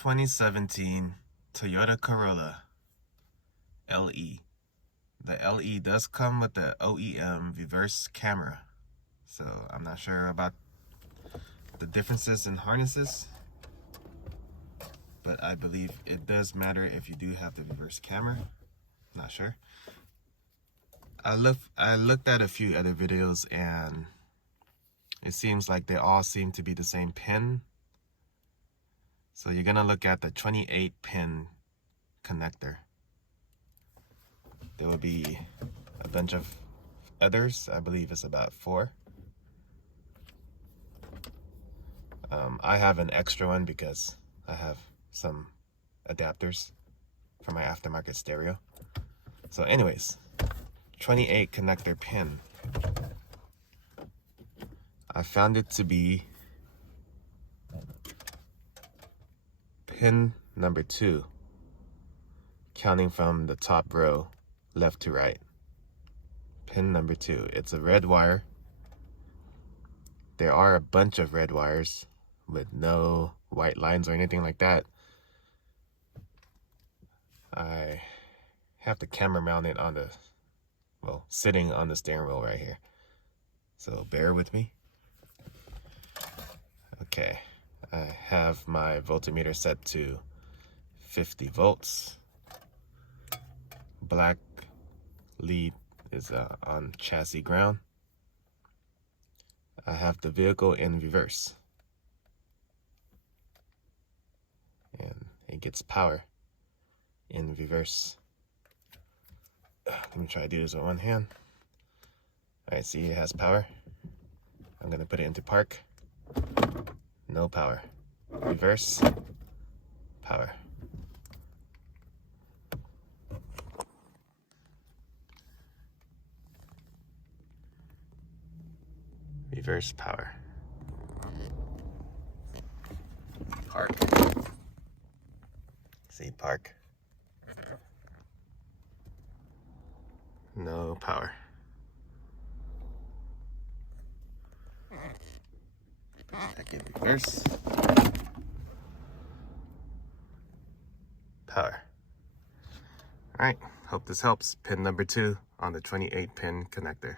2017 Toyota Corolla LE. The LE does come with the OEM reverse camera, so I'm not sure about the differences in harnesses, but I believe it does matter if you do have the reverse camera. Not sure. I looked at a few other videos and it seems like they all seem to be the same pin. So you're gonna look at the 28 pin connector. There will be a bunch of others. I believe it's about 4. I have an extra one because I have some adapters for my aftermarket stereo. So anyways, 28 connector pin. I found it to be pin number 2, counting from the top row left to right. Pin number 2. It's a red wire. There are a bunch of red wires with no white lines or anything like that. I have the camera mounted on the, well, sitting on the steering wheel right here. So bear with me. Okay, I have my voltmeter set to 50 volts. Black lead is on chassis ground. I have the vehicle in reverse, and it gets power in reverse. Let me try to do this with one hand. All right, see, it has power. I'm gonna put it into park. No power. Reverse. Power. Reverse power. Park. See, park. No power. Back in reverse. Power. All right, hope this helps. Pin number 2 on the 28 pin connector.